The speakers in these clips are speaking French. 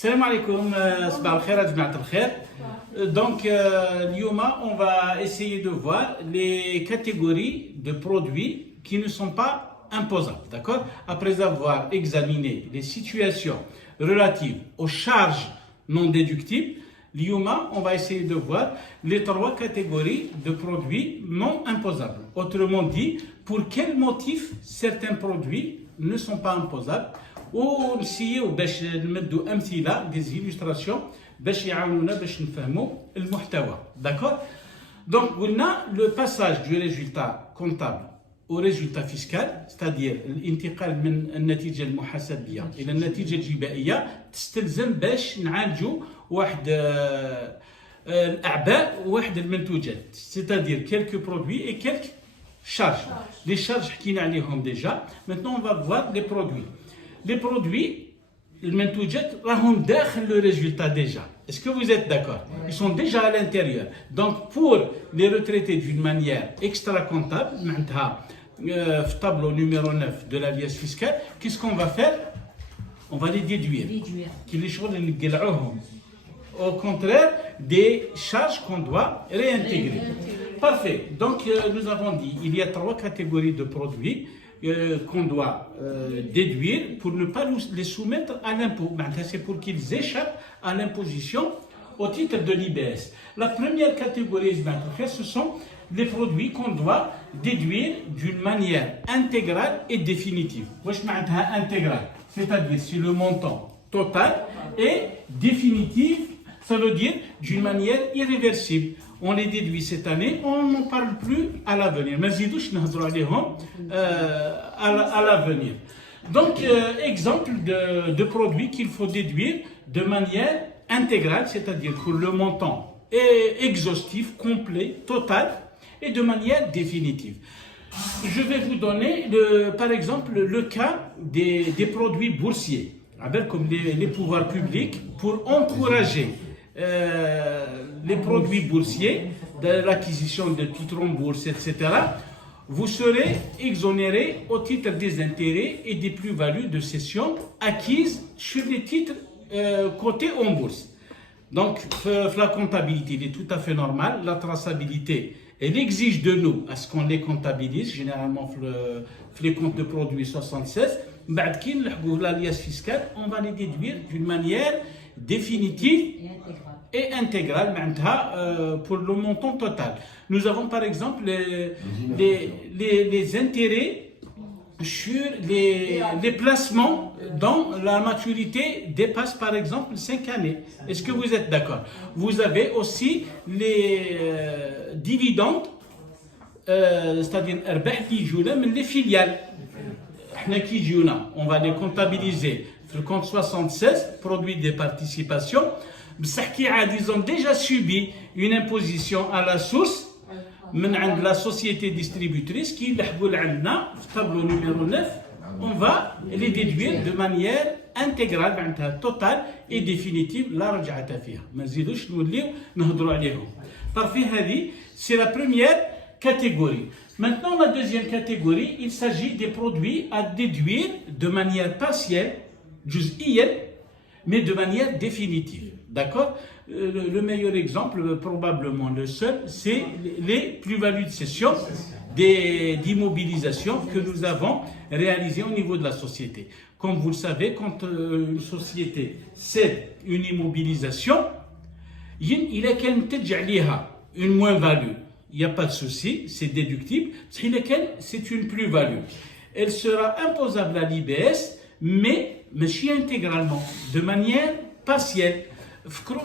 Salam alaikum, صباح الخير جماعة الخير. Donc, اليوم, on va essayer de voir les catégories de produits qui ne sont pas imposables, d'accord? Après avoir examiné les situations relatives aux charges non déductibles, اليوم, on va essayer de voir les trois catégories de produits non imposables. Autrement dit, pour quel motif certains produits ne sont pas imposables. ونسيو باش نمدوا امثله des illustrations باش يعاونونا باش نفهموا المحتوى d'accord. Donc قلنا le passage du résultat comptable au résultat fiscal, c'est-à-dire الانتقال من النتيجه المحاسبيه الى النتيجه الجبائيه تستلزم باش نعالجوا واحد الاعباء وواحد المنتوجات, c'est-à-dire quelques produits et quelques charges. Les charges حكينا عليهم déjà. Maintenant on va voir les produits. Les produits, المنتوجات راهم داخل le résultat déjà. Est-ce que vous êtes d'accord? Ils sont déjà à l'intérieur. Donc pour les retraités d'une manière extra-comptable, معناتها في tableau numéro 9 de la liasse fiscale, qu'est-ce qu'on va faire? On va les déduire. كي les شغل اللي نقلعوهم. Au contraire des charges qu'on doit réintégrer. Parfait. Donc nous avons dit, il y a trois catégories de produits qu'on doit déduire pour ne pas les soumettre à l'impôt. C'est pour qu'ils échappent à l'imposition au titre de l'IBS. La première catégorie, ce sont les produits qu'on doit déduire d'une manière intégrale et définitive. Intégrale, c'est-à-dire si le montant total est définitif, ça veut dire d'une manière irréversible. On les déduit cette année, on n'en parle plus à l'avenir. Mais à l'avenir. Donc, exemple de produits qu'il faut déduire de manière intégrale, c'est-à-dire que le montant est exhaustif, complet, total, et de manière définitive. Je vais vous donner, par exemple, le cas des produits boursiers, comme les pouvoirs publics, pour encourager les produits boursiers, de l'acquisition de titres en bourse, etc., vous serez exonéré au titre des intérêts et des plus-values de cession acquises sur les titres cotés en bourse. Donc, la comptabilité, il est tout à fait normal. La traçabilité, elle exige de nous à ce qu'on les comptabilise, généralement les comptes de produits 76. La liasse fiscale, on va les déduire d'une manière définitive et intégrale pour le montant total. Nous avons par exemple les intérêts sur les placements dont la maturité dépasse par exemple 5 années. Est-ce que vous êtes d'accord? Vous avez aussi les dividendes, c'est-à-dire les filiales. On va les comptabiliser. Le compte 76, produit des participations, ils ont déjà subi une imposition à la source de la société distributrice qui est le tableau numéro 9. On va les déduire de manière intégrale, totale et définitive. Parfait, c'est la première catégorie. Maintenant, la deuxième catégorie, il s'agit des produits à déduire de manière partielle, mais de manière définitive. D'accord? Le meilleur exemple, probablement le seul, c'est les plus-values de cession d'immobilisation que nous avons réalisées au niveau de la société. Comme vous le savez, quand une société cède une immobilisation, il a une moins-value. Il n'y a pas de souci, c'est déductible. C'est une plus-value. Elle sera imposable à l'IBS, mais intégralement, de manière partielle.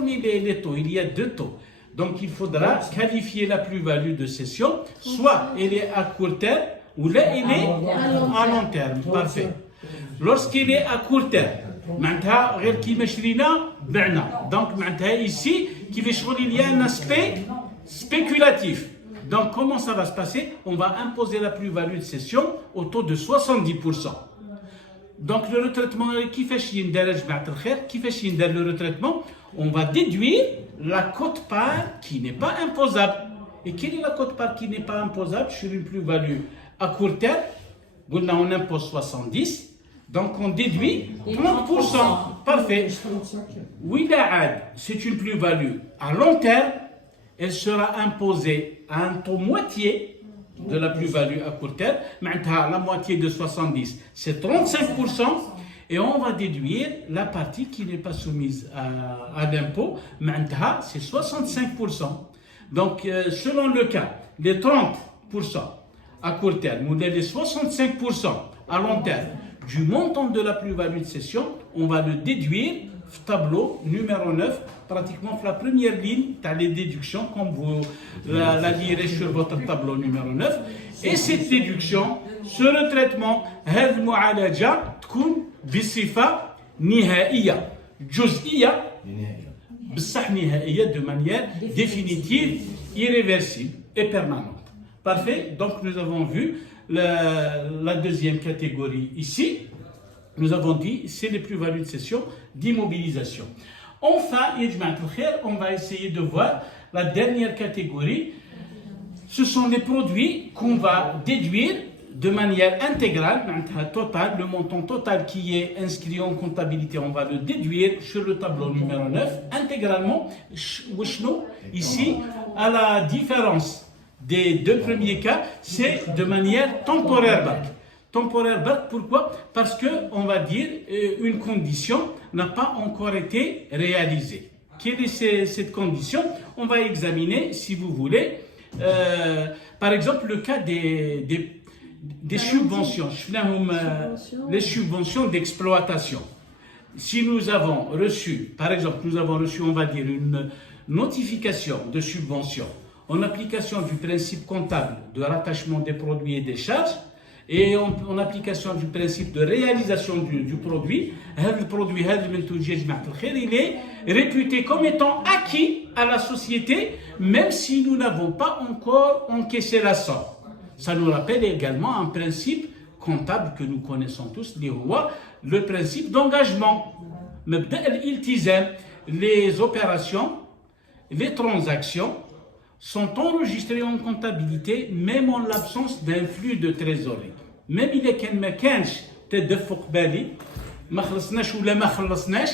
Les taux, il y a deux taux. Donc il faudra qualifier la plus-value de cession, soit elle est à court terme, ou là elle est à long terme. Parfait. Lorsqu'il est à court terme, donc ici, il y a un aspect spéculatif. Donc comment ça va se passer? On va imposer la plus-value de cession au taux de 70%. Donc le retraitement, le retraitement, on va déduire la quote-part qui n'est pas imposable. Et quelle est la quote-part qui n'est pas imposable sur une plus-value à court terme? On impose 70, Donc on déduit 30%. Parfait. Oui, c'est une plus-value. À long terme, elle sera imposée à un taux moitié de la plus-value à court terme. Maintenant, la moitié de 70, c'est 35%. Et on va déduire la partie qui n'est pas soumise à l'impôt. Maintenant, c'est 65%. Donc, selon le cas, les 30% à court terme ou les 65% à long terme du montant de la plus-value de cession, on va le déduire tableau numéro 9, pratiquement la première ligne, tu as les déductions comme vous la lirez sur votre tableau numéro 9. Et cette déduction, ce retraitement, هذه المعالجة تكون بصفة نهائية جزئية بصح نهائية de manière définitive, irréversible et permanente. Parfait, donc nous avons vu la deuxième catégorie ici. Nous avons dit, c'est les plus-values de cession d'immobilisation. Enfin, on va essayer de voir la dernière catégorie. Ce sont les produits qu'on va déduire de manière intégrale, totale, le montant total qui est inscrit en comptabilité, on va le déduire sur le tableau numéro 9, intégralement. Ici, à la différence des deux premiers cas, c'est de manière temporaire. Temporaire, pourquoi? Parce que, on va dire, une condition n'a pas encore été réalisée. Quelle est cette condition? On va examiner, si vous voulez, par exemple, le cas des subventions. Les subventions d'exploitation. Si nous avons reçu, par exemple, on va dire, une notification de subvention en application du principe comptable de rattachement des produits et des charges, et en application du principe de réalisation du produit, le produit il est réputé comme étant acquis à la société, même si nous n'avons pas encore encaissé la somme. Ça nous rappelle également un principe comptable que nous connaissons tous, le principe d'engagement. Les opérations, les transactions sont enregistrés en comptabilité même en l'absence d'un flux de trésorerie. Même il est qu'un mécanche تدفق بالي ما خلصناش ولا ما خلصناش,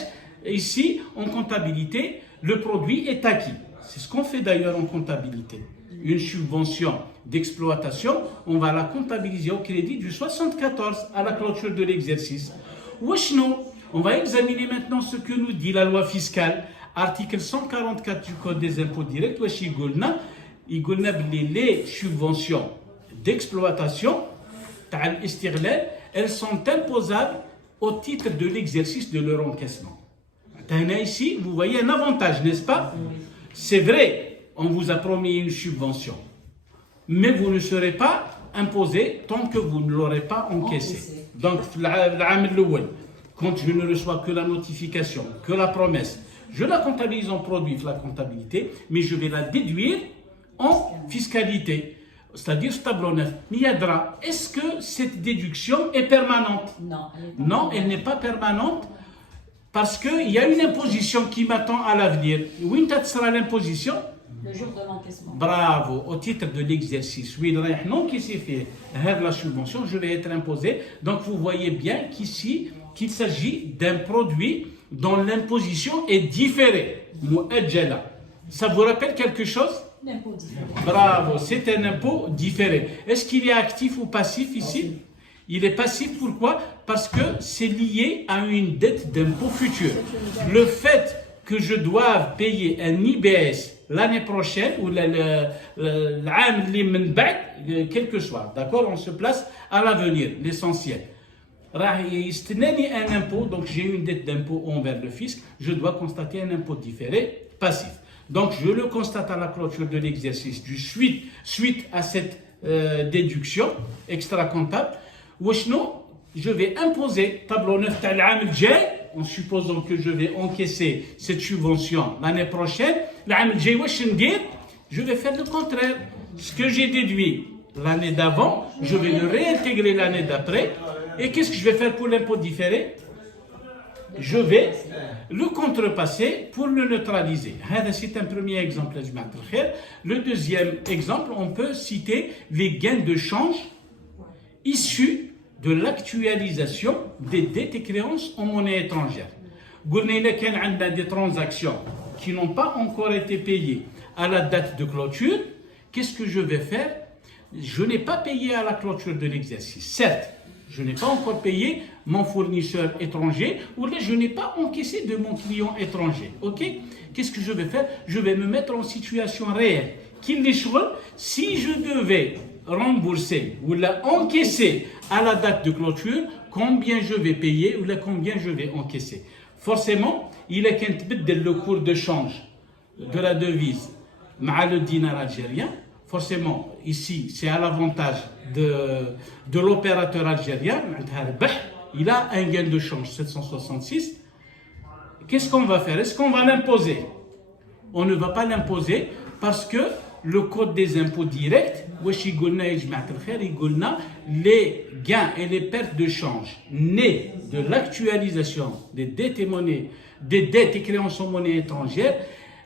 ici en comptabilité le produit est acquis. C'est ce qu'on fait d'ailleurs en comptabilité. Une subvention d'exploitation, on va la comptabiliser au crédit du 74 à la clôture de l'exercice. On va examiner maintenant ce que nous dit la loi fiscale. Article 144 du Code des impôts directs, les subventions d'exploitation, elles sont imposables au titre de l'exercice de leur encaissement. Ici, vous voyez un avantage, n'est-ce pas? C'est vrai, on vous a promis une subvention, mais vous ne serez pas imposé tant que vous ne l'aurez pas encaissé. Donc, quand je ne reçois que la notification, que la promesse, je la comptabilise en produit, la comptabilité, mais je vais la déduire en fiscalité, c'est-à-dire ce tableau 9. Niadra, est-ce que cette déduction est permanente? Non, elle n'est pas permanente parce qu'il y a une imposition qui m'attend à l'avenir. Où sera l'imposition? Le jour de l'encaissement. Bravo, au titre de l'exercice. Oui, non, qui s'est fait la subvention, je vais être imposé. Donc vous voyez bien qu'ici, qu'il s'agit d'un produit dont l'imposition est différée. Ça vous rappelle quelque chose? L'impôt différé. Bravo, c'est un impôt différé. Est-ce qu'il est actif ou passif ici? Il est passif, pourquoi? Parce que c'est lié à une dette d'impôt futur. Le fait que je doive payer un IBS l'année prochaine, ou quel que soit, d'accord? On se place à l'avenir, l'essentiel. Un impôt, donc j'ai une dette d'impôt envers le fisc, je dois constater un impôt différé passif. Donc je le constate à la clôture de l'exercice suite à cette déduction extra-comptable. Je vais imposer tableau 9 en supposant que je vais encaisser cette subvention l'année prochaine. Je vais faire le contraire. Ce que j'ai déduit l'année d'avant, je vais le réintégrer l'année d'après. Et qu'est-ce que je vais faire pour l'impôt différé? Je vais le contrepasser pour le neutraliser. C'est un premier exemple. Le deuxième exemple, on peut citer les gains de change issus de l'actualisation des dettes et créances en monnaie étrangère. Il y a des transactions qui n'ont pas encore été payées à la date de clôture. Qu'est-ce que je vais faire? Je n'ai pas payé à la clôture de l'exercice. Certes, je n'ai pas encore payé mon fournisseur étranger ou là je n'ai pas encaissé de mon client étranger. Ok? Qu'est-ce que je vais faire? Je vais me mettre en situation réelle. Si je devais rembourser ou la encaisser à la date de clôture, combien je vais payer ou là combien je vais encaisser. Forcément, il est qu'un le cours de change de la devise avec le dinar algérien. Forcément, ici, c'est à l'avantage de l'opérateur algérien. Il a un gain de change 766. Qu'est-ce qu'on va faire? Est-ce qu'on va l'imposer? On ne va pas l'imposer parce que le code des impôts directs, les gains et les pertes de change nés de l'actualisation des dettes et monnaies, des dettes et créances en monnaie étrangère,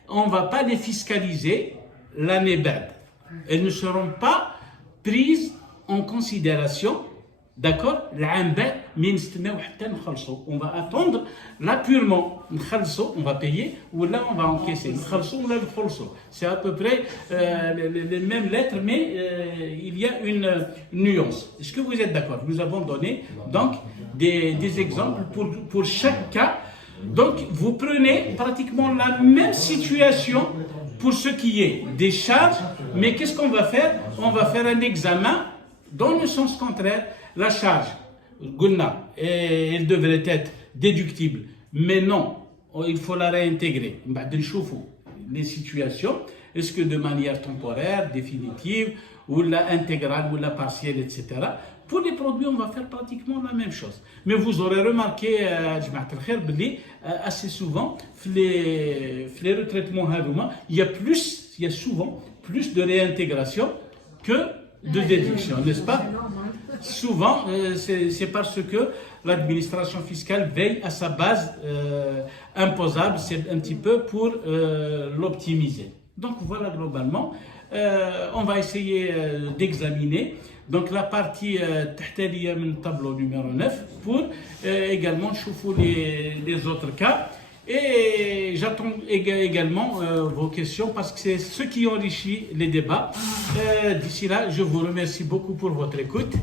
on ne va pas les fiscaliser l'année bad. Elles ne seront pas prises en considération, d'accord? On va attendre l'appurement. On va payer ou là on va encaisser. C'est à peu près les mêmes lettres, mais il y a une nuance. Est-ce que vous êtes d'accord? Nous avons donné donc des exemples pour chaque cas. Donc vous prenez pratiquement la même situation pour ce qui est des charges, mais qu'est-ce qu'on va faire? On va faire un examen dans le sens contraire. La charge, elle devrait être déductible, mais non, il faut la réintégrer. Les situations, est-ce que de manière temporaire, définitive, ou la intégrale, ou la partielle, etc. Pour les produits, on va faire pratiquement la même chose. Mais vous aurez remarqué, assez souvent, les retraitements, il y a souvent plus de réintégration que de déduction, n'est-ce pas? Souvent, c'est parce que l'administration fiscale veille à sa base imposable, c'est un petit peu pour l'optimiser. Donc voilà, globalement, on va essayer d'examiner donc la partie tableau numéro 9 pour également chauffer les autres cas. Et j'attends également vos questions parce que c'est ce qui enrichit les débats. D'ici là, je vous remercie beaucoup pour votre écoute.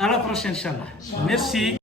À la prochaine, Inch'Allah. Merci.